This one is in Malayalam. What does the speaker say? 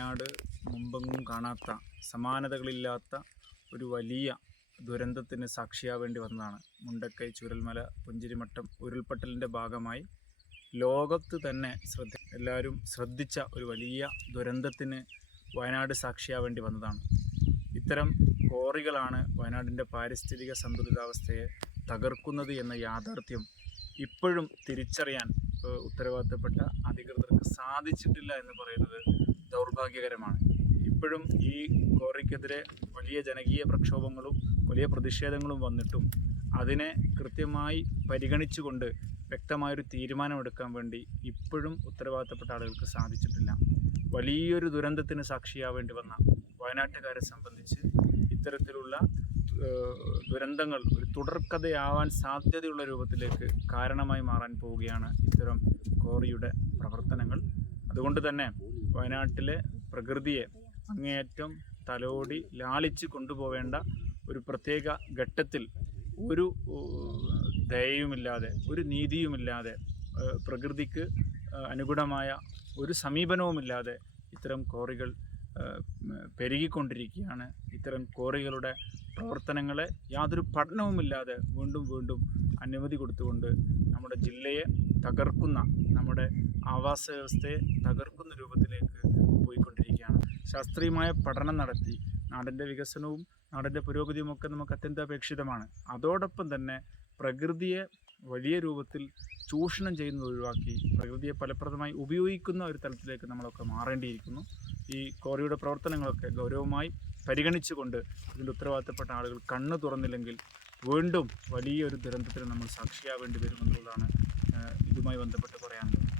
വയനാട് മുമ്പെങ്ങും കാണാത്ത സമാനതകളില്ലാത്ത ഒരു വലിയ ദുരന്തത്തിന് സാക്ഷിയാവേണ്ടി വന്നതാണ്. മുണ്ടക്കൈ ചുരൽമല പുഞ്ചിരിമട്ടം ഉരുൾപൊട്ടലിന്റെ ഭാഗമായി ലോകത്ത് തന്നെ ശ്രദ്ധ എല്ലാവരും ശ്രദ്ധിച്ച ഒരു വലിയ ദുരന്തത്തിന് വയനാട് സാക്ഷിയാവേണ്ടി വന്നതാണ്. ഇത്തരം കോറികളാണ് വയനാടിന്റെ പാരിസ്ഥിതിക സന്തുലിതാവസ്ഥയെ തകർക്കുന്നത് എന്ന യാഥാർത്ഥ്യം ഇപ്പോഴും തിരിച്ചറിയാൻ ഉത്തരവാദിത്തപ്പെട്ട അധികൃതർക്ക് സാധിച്ചിട്ടില്ല എന്ന് പറയുന്നത് ദൗർഭാഗ്യകരമാണ്. ഇപ്പോഴും ഈ ഗോറിക്കെതിരെ വലിയ ജനകീയ പ്രക്ഷോഭങ്ങളും വലിയ പ്രതിഷേധങ്ങളും വന്നിട്ടും അതിനെ കൃത്യമായി പരിഗണിച്ചുകൊണ്ട് വ്യക്തമായൊരു തീരുമാനമെടുക്കാൻ വേണ്ടി ഇപ്പോഴും ഉത്തരവാദിത്തപ്പെട്ട ആളുകൾക്ക് സാധിച്ചിട്ടില്ല. വലിയൊരു ദുരന്തത്തിന് സാക്ഷിയാവേണ്ടി വന്ന വയനാട്ടുകാരെ സംബന്ധിച്ച് ഇത്തരത്തിലുള്ള ദുരന്തങ്ങൾ ഒരു തുടർക്കഥയാവാൻ സാധ്യതയുള്ള രൂപത്തിലേക്ക് കാരണമായി മാറാൻ പോവുകയാണ് ഇത്തരം കോറിയുടെ പ്രവർത്തനങ്ങൾ. അതുകൊണ്ട് തന്നെ വയനാട്ടിലെ പ്രകൃതിയെ അങ്ങേയറ്റം തലോടി ലാളിച്ച് കൊണ്ടുപോവേണ്ട ഒരു പ്രത്യേക ഘട്ടത്തിൽ ഒരു ദയയുമില്ലാതെ ഒരു നീതിയുമില്ലാതെ പ്രകൃതിക്ക് അനുഗുണമായ ഒരു സമീപനവുമില്ലാതെ ഇത്തരം കോറികൾ പെരുകിക്കൊണ്ടിരിക്കുകയാണ്. ഇത്തരം കോറികളുടെ പ്രവർത്തനങ്ങളെ യാതൊരു പഠനവുമില്ലാതെ വീണ്ടും വീണ്ടും അനുമതി കൊടുത്തുകൊണ്ട് നമ്മുടെ ജില്ലയെ തകർക്കുന്ന നമ്മുടെ ആവാസ വ്യവസ്ഥയെ തകർക്കുന്ന രൂപത്തിലേക്ക് പോയിക്കൊണ്ടിരിക്കുകയാണ്. ശാസ്ത്രീയമായ പഠനം നടത്തി നാടിന്റെ വികസനവും നാടിന്റെ പുരോഗതിയുമൊക്കെ നമുക്ക് അത്യന്താപേക്ഷിതമാണ്. അതോടൊപ്പം തന്നെ പ്രകൃതിയെ വലിയ രൂപത്തിൽ ചൂഷണം ചെയ്യുന്നത് ഒഴിവാക്കി പ്രകൃതിയെ ഫലപ്രദമായി ഉപയോഗിക്കുന്ന ഒരു തലത്തിലേക്ക് നമ്മളൊക്കെ മാറേണ്ടിയിരിക്കുന്നു. ഈ കോറിയുടെ പ്രവർത്തനങ്ങളൊക്കെ ഗൗരവമായി പരിഗണിച്ചുകൊണ്ട് ഇതിന്റെ ഉത്തരവാദിത്തപ്പെട്ട ആളുകൾ കണ്ണു തുറന്നില്ലെങ്കിൽ വീണ്ടും വലിയൊരു ദുരന്തത്തിന് നമ്മൾ സാക്ഷിയാവേണ്ടി വരുമെന്നുള്ളതാണ് ഇതുമായി ബന്ധപ്പെട്ട് പറയാനുള്ളത്.